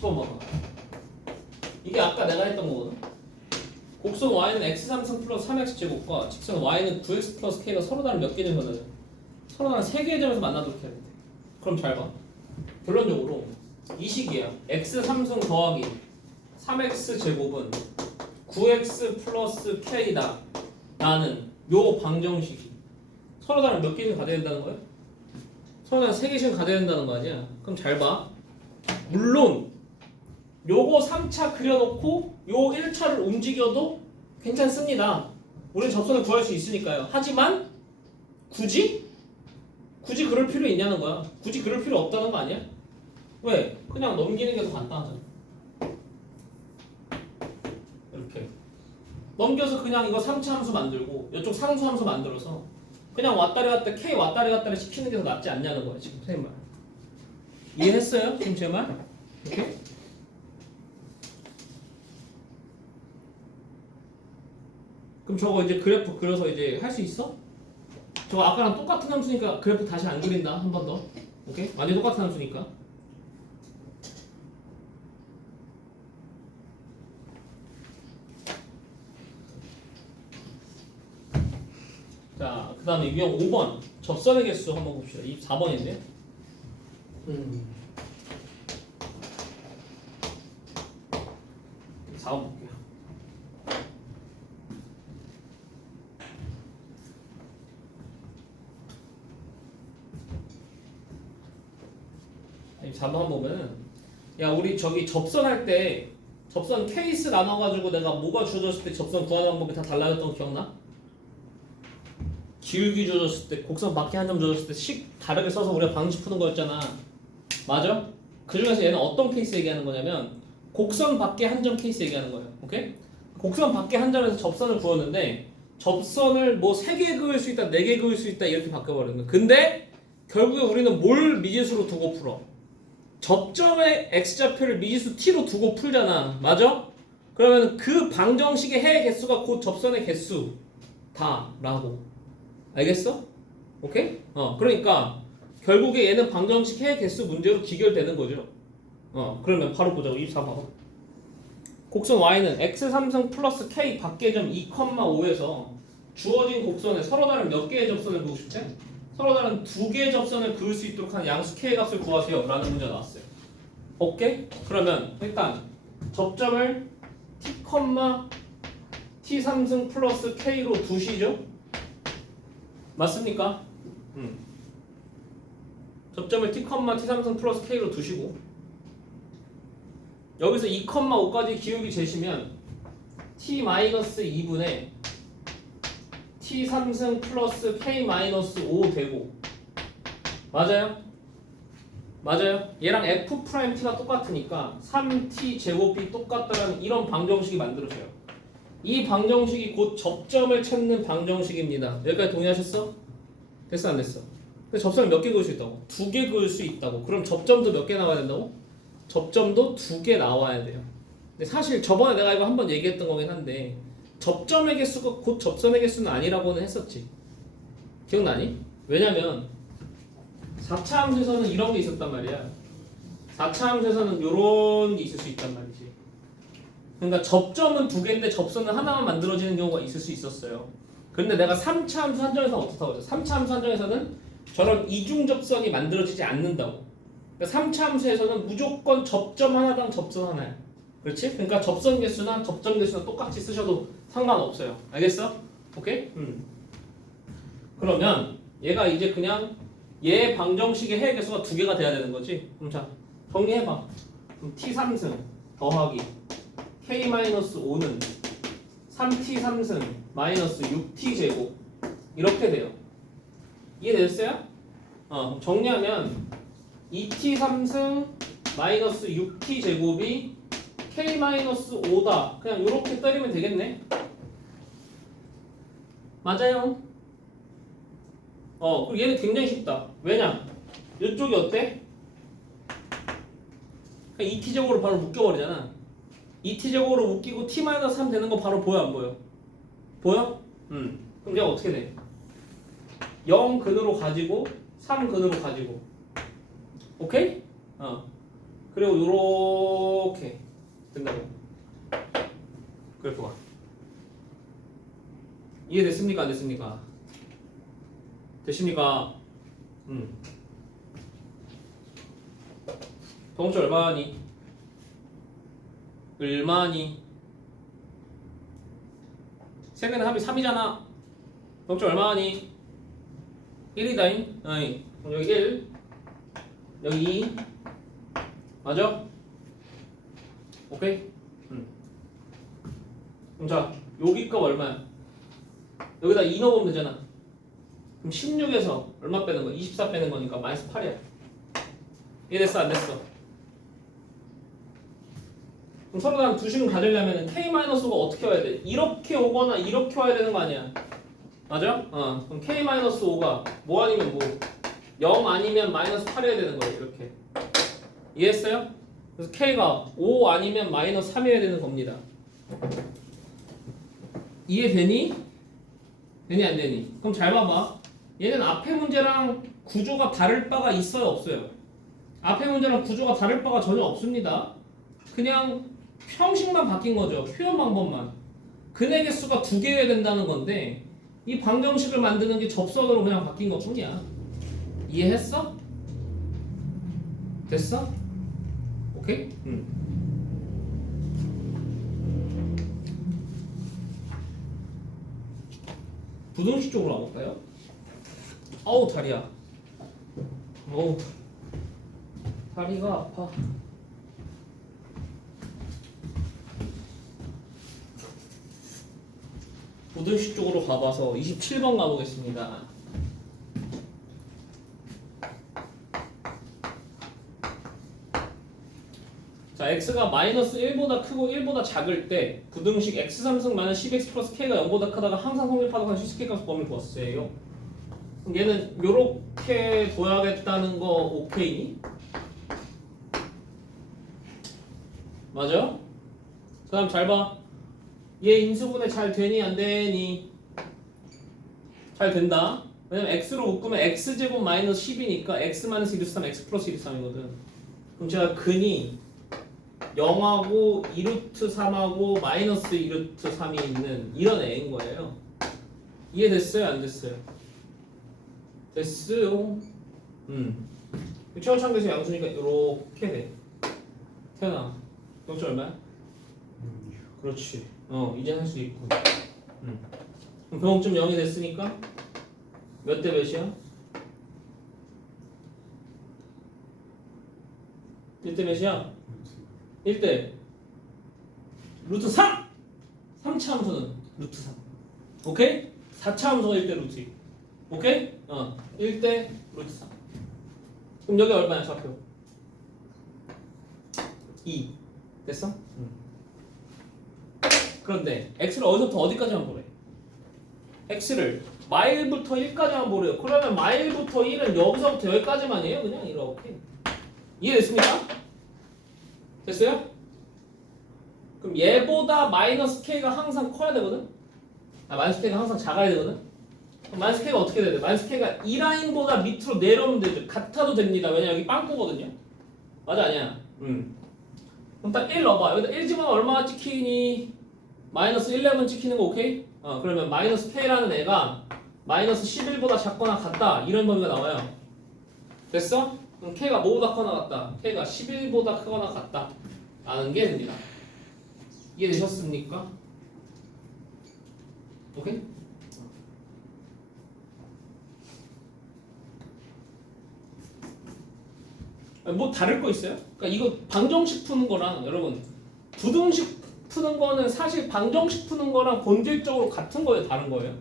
봐봐. 이게 아까 내가 했던 거거든. 곡선 y는 x3승 플러스 3x 제곱과 직선 y는 9x 플러스 k가 서로 다른 몇 개의 점에서 서로 다른 3개의 점에서 만나도록 해야 돼. 그럼 잘 봐. 결론적으로 이 식이야. x3승 더하기 3x 제곱은 9x 플러스 k다 라는 요 방정식이 서로 다른 몇 개씩 가져야 된다는 거예요? 서로 다른 3개씩 가져야 된다는 거 아니야? 그럼 잘 봐. 물론 요거 3차 그려놓고 요 1차를 움직여도 괜찮습니다. 우리는 접선을 구할 수 있으니까요. 하지만 굳이 그럴 필요 있냐는 거야. 굳이 그럴 필요 없다는 거 아니야? 왜? 그냥 넘기는 게 더 간단하잖아. 이렇게 넘겨서 그냥 이거 3차 함수 만들고 이쪽 상수 함수 만들어서 그냥 왔다리 갔다 K 왔다리 갔다리 시키는 게 더 낫지 않냐는 거야. 지금 선생님 말 이해했어요? 지금 제 말? 이렇게? 그럼 저거 이제 그래프 그려서 이제 할 수 있어? 저거 아까랑 똑같은 함수니까 그래프 다시 안 그린다. 한 번 더. 오케이? 완전 똑같은 함수니까. 자, 그 다음에 유형 5번 접선의 개수 한번 봅시다. 24번인데 4번 볼게요. 이 4번 보면은 야 우리 저기 접선할 때 접선 케이스 나눠가지고 내가 뭐가 주어졌을 때 접선 구하는 방법이 다 달라졌던 거 기억나? 기울기 주어졌을 때 곡선 밖에 한 점 주어졌을 때 식 다르게 써서 우리가 방식 푸는 거였잖아. 맞아? 그 중에서 얘는 어떤 케이스 얘기하는 거냐면 곡선 밖에 한 점 케이스 얘기하는 거예요. 오케이? 곡선 밖에 한 점에서 접선을 구웠는데 접선을 뭐 3개 그을 수 있다, 4개 그을 수 있다 이렇게 바꿔버리는 거야. 근데 결국에 우리는 뭘 미지수로 두고 풀어? 접점의 x좌표를 미지수 t로 두고 풀잖아. 맞아? 그러면 그 방정식의 해의 개수가 곧 접선의 개수다 라고. 알겠어? 오케이? 그러니까 결국에 얘는 방정식 해의 개수 문제로 기결되는 거죠. 그러면 바로 보자고. 24번. 곡선 y는 x3승 플러스 k 밖의 점 2,5에서 주어진 곡선에 서로 다른 몇 개의 접선을 그고 싶대? 서로 다른 2개의 접선을 그을 수 있도록 하는 양수 k의 값을 구하세요 라는 문제가 나왔어요. 오케이? 그러면 일단 접점을 t,t3승 플러스 k로 두시죠? 맞습니까? 접점을 t,t3승 플러스 k로 두시고 여기서 2,5까지 기울기 재시면 t-2분의 t3승 플러스 k-5 되고 맞아요? 맞아요? 얘랑 f't가 똑같으니까 3t 제곱이 똑같다라는 이런 방정식이 만들어져요. 이 방정식이 곧 접점을 찾는 방정식입니다. 여기까지 동의하셨어? 됐어 안 됐어? 근데 접점을 몇 개 그을 수 있다고? 2개 그을 수 있다고. 그럼 접점도 몇 개 나와야 된다고? 접점도 2개 나와야 돼요. 근데 사실 저번에 내가 이거 한번 얘기했던 거긴 한데 접점의 개수가 곧 접선의 개수는 아니라고는 했었지. 기억나니? 왜냐면 4차 함수에서는 이런 게 있었단 말이야. 4차 함수에서는 이런 게 있을 수 있단 말이지. 그러니까 접점은 2개인데 접선은 하나만 만들어지는 경우가 있을 수 있었어요. 그런데 내가 3차 함수 한정에서는 어떻다고 했어? 3차 함수 한정에서는 저런 이중 접선이 만들어지지 않는다고. 그러니까 3차 함수에서는 무조건 접점 하나당 접선 하나야. 그렇지? 그러니까 접선 개수나 접점 개수는 똑같이 쓰셔도 상관없어요. 알겠어? 오케이? 그러면 얘가 이제 그냥 얘 방정식의 해의 개수가 2개가 돼야 되는 거지. 그럼 자 정리해봐. 그럼 t3승 더하기 k-5는 3t3승 마이너스 6t 제곱 이렇게 돼요. 이해됐어요? 그럼 정리하면 2t3승 마이너스 6t 제곱이 k-5다. 그냥 이렇게 때리면 되겠네. 맞아요. 그리고 얘는 굉장히 쉽다. 왜냐? 이쪽이 어때? 그냥 2t제곱으로 바로 묶여버리잖아. 2t제곱으로 묶이고 t-3 되는 거 바로 보여 안 보여? 보여? 그럼 얘가 어떻게 돼? 0 근으로 가지고 3 근으로 가지고 오케이? 그리고 요렇게 된다고. 그래프가 이해됐습니까? 안 됐습니까? 되십니까? 동치 얼마니? 얼마니? 세 개는 합이 3이잖아. 그럼 얼마니? 1이다잉. 어이. 그럼 여기 1, 여기 2. 맞아? 오케이? 그럼 자, 여기 값 얼마야? 여기다 2 넣으면 되잖아. 그럼 16에서 얼마 빼는 거야? 24 빼는 거니까 마이너스 8이야. 이해됐어? 안 됐어? 그럼 서로 다른 두 식을 가지려면 K-5가 어떻게 와야 돼? 이렇게 오거나 이렇게 와야 되는 거 아니야? 맞아? 그럼 K-5가 뭐 아니면 뭐 0 아니면 마이너스 8이어야 되는 거예요. 이렇게. 이해했어요? 그래서 K가 5 아니면 마이너스 3이어야 되는 겁니다. 이해되니? 되니 안 되니? 그럼 잘 봐봐. 얘는 앞에 문제랑 구조가 다를 바가 있어요? 없어요? 앞에 문제랑 구조가 다를 바가 전혀 없습니다. 그냥 형식만 바뀐 거죠. 표현 방법만. 근의 개수가 2개여야 된다는 건데 이 방정식을 만드는 게 접선으로 그냥 바뀐 것 뿐이야. 이해했어? 됐어? 오케이? 부등식 쪽으로 가볼까요? 어우 다리야. 어우 다리가 아파. 부등식 쪽으로 가봐서 27번 가보겠습니다. 자, x가 마이너스 1보다 크고 1보다 작을 때 부등식 x3승 마이너스 10x 플러스 k가 0보다 크다가 항상 성립하다가 하는 실수 k값 범위를 구했어요. 그럼 얘는 요렇게 둬야겠다는 거 오케이니? 맞아? 그 다음 잘 봐. 얘 인수분해 잘 되니 안 되니? 잘 된다. 왜냐면 x로 묶으면 x제곱 마이너스 10이니까 x 마이너스 1루트 3 x 플러스 1루트 3이거든. 그럼 제가 근이 0하고 2루트 3하고 마이너스 2루트 3이 있는 이런 애인 거예요. 이해됐어요? 안 됐어요? 됐어요. 최원창에서 양수니까 이렇게 돼. 태연아, 영점 얼마야? 그렇지. 이제 할 수 있고. 그럼 병점 0이 됐으니까 몇 대 몇이야? 1대 몇이야? 1대 루트 3! 3차 함수는 루트 3. 오케이? 4차 함수가 1대 루트 2. 오케이? 1대 루트 3. 그럼 여기 얼마야 좌표? 2. 됐어? 그런데 x를 어디서부터 어디까지만 보래? x를 마일부터 1까지만 보래요. 그러면 마일부터 1은 여기서부터 여기까지만이에요. 그냥 이렇게. 이해됐습니까? 됐어요? 그럼 얘보다 마이너스 k가 항상 커야 되거든? 마이너스 k가 항상 작아야 되거든? 그럼 마이너스 k가 어떻게 돼야 돼? 마이너스 k가 이 라인보다 밑으로 내려오면 되죠. 같아도 됩니다. 왜냐 여기 빵꾸거든요? 맞아 아니야? 그럼 딱 1 넣어봐. 여기다 1 집어넣으면 얼마나 찍히니? 마이너스 11 찍히는 거 오케이? 그러면 마이너스 k라는 애가 마이너스 11보다 작거나 같다. 이런 범위가 나와요. 됐어? 그럼 k가 뭐보다 크거나 같다? k가 11보다 크거나 같다. 라는 게 됩니다. 이해되셨습니까? 오케이? 뭐 다를 거 있어요? 그러니까 이거 방정식 푸는 거랑 여러분 부등식 푸는 거는 사실 방정식 푸는 거랑 본질적으로 같은 거예요? 다른 거예요?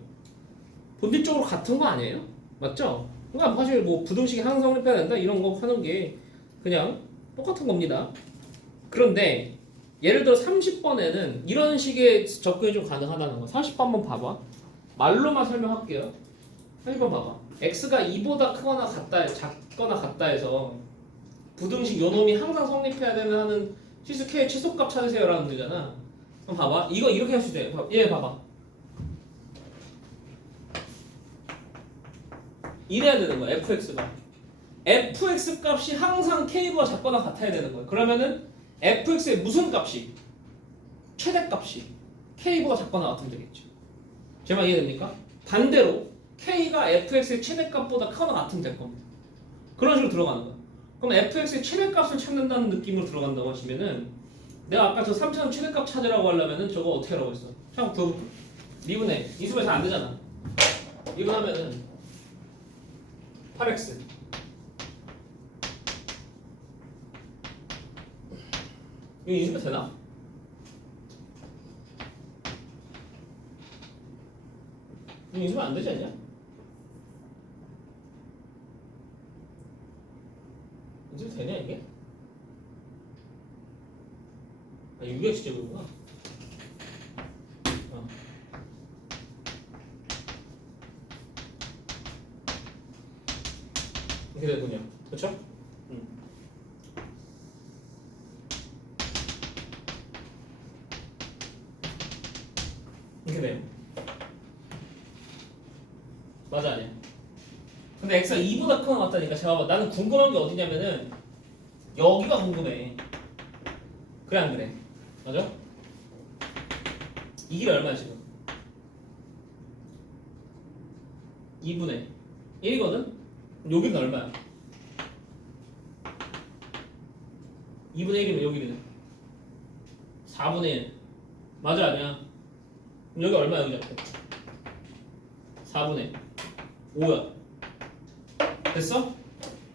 본질적으로 같은 거 아니에요? 맞죠? 그러니까 사실 뭐 부등식이 항상 성립해야 된다 이런 거 하는 게 그냥 똑같은 겁니다. 그런데 예를 들어 30번에는 이런 식의 접근이 좀 가능하다는 거. 40번 한번 봐봐. 말로만 설명할게요. 30번 봐봐. x가 2보다 크거나 같다, 작거나 같다 해서 부등식 요놈이 항상 성립해야 되는 하는 실수 k의 최소값 찾으세요 라는 문제잖아. 그럼 봐봐. 이거 이렇게 할 수도 돼. 얘 봐봐. 이래야 되는 거야. fx가. fx 값이 항상 k보다 작거나 같아야 되는 거야. 그러면은 fx의 무슨 값이? 최대값이 k보다 작거나 같으면 되겠죠. 제 말 이해됩니까? 반대로 k가 fx의 최대값보다 크거나 같으면 될 겁니다. 그런 식으로 들어가는 거야. 그럼 fx의 최대값을 찾는다는 느낌으로 들어간다고 하시면은 내가 아까 저 3차원 최대값 찾으라고 하려면은 저거 어떻게 하라고 했어? 참 구해볼까? 미분해. 이수에서 안 되잖아. 미분하면은 8x. 이거 이수가 되나? 이거 이수면 안 되지 않냐? 이수 되냐 이게? 아 6x 제곱이구나. 이렇게 되군요. 그렇죠? 이렇게 돼요. 맞아 아니야? 근데 x가 2보다 큰 거 같다니까 제가 봐봐. 나는 궁금한 게 어디냐면은 여기가 궁금해. 그래 안 그래? 맞아? 이 길이 얼마야 지금? 2분의 1이거든? 여기는 얼마야? 2분의 1이면 여기는 4분의 1 맞아 아니야? 그럼 여기 얼마야 여기 잡고 4분의 5야 됐어?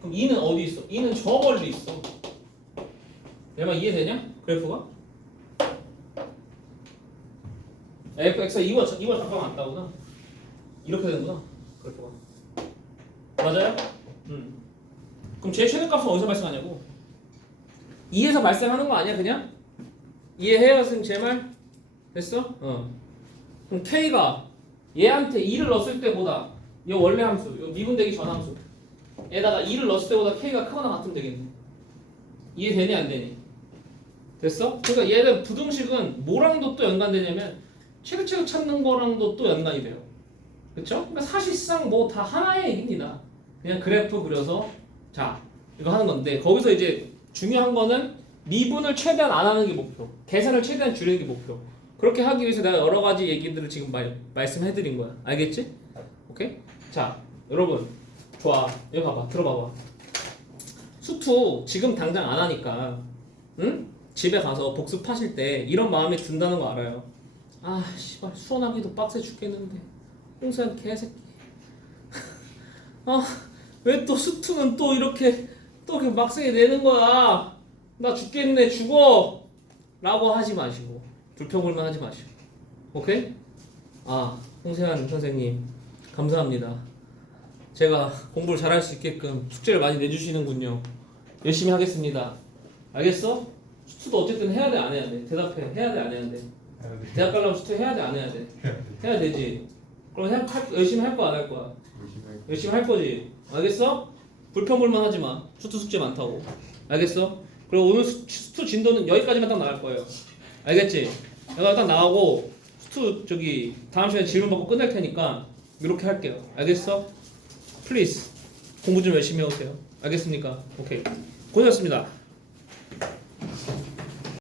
그럼 2는 어디 있어? 2는 저 멀리 있어 내 말 이해되냐? 그래프가? fx가 2번 잠깐 왔다구나 이렇게 되는구나 그래프가 맞아요? 그럼 제 최대값은 어디서 발생하냐고 2에서 발생하는 거 아니야 그냥? 이해해요 선생님 제 말? 됐어? 그럼 K가 얘한테 2를 넣었을 때보다 이 원래 함수 이 미분되기 전 함수 에다가 2를 넣었을 때보다 K가 크거나 같으면 되겠네 이해되니 안 되니? 됐어? 그러니까 얘는 부등식은 뭐랑도 또 연관되냐면 최대값 찾는 거랑도 또 연관이 돼요 그쵸? 그러니까 사실상 뭐 다 하나의 얘기입니다 그냥 그래프 그려서 자 이거 하는 건데 거기서 이제 중요한 거는 미분을 최대한 안 하는 게 목표 계산을 최대한 줄이는 게 목표 그렇게 하기 위해서 내가 여러 가지 얘기들을 지금 말씀해 드린 거야 알겠지? 오케이? 자 여러분 좋아 여기 봐봐 들어봐봐 수투 지금 당장 안 하니까 응? 집에 가서 복습하실 때 이런 마음이 든다는 거 알아요 아 씨발 수원하기도 빡세 죽겠는데 홍수한 개새끼 아 왜 또 수투는 또 이렇게 막세게 내는 거야 나 죽겠네 죽어 라고 하지 마시고 불평불만 하지 마시고 오케이? 아 홍세환 선생님 감사합니다 제가 공부를 잘할 수 있게끔 숙제를 많이 내주시는군요 열심히 하겠습니다 알겠어? 수투도 어쨌든 해야 돼 안 해야 돼? 대답해 해야 돼 안 해야 돼? 대학 가려면 수투 해야 돼 안 해야 돼? 해야 되지 그럼 열심히 할 거야 안 할 거야? 열심히 할 거지 알겠어? 불평불만 하지 마 수투 숙제 많다고 알겠어? 그리고 오늘 수투 진도는 여기까지만 딱 나갈 거예요 알겠지? 내가 딱 나가고 수투 저기 다음 시간에 질문 받고 끝낼 테니까 이렇게 할게요 알겠어? 플리즈 공부 좀 열심히 해오세요 알겠습니까? 오케이 고생하셨습니다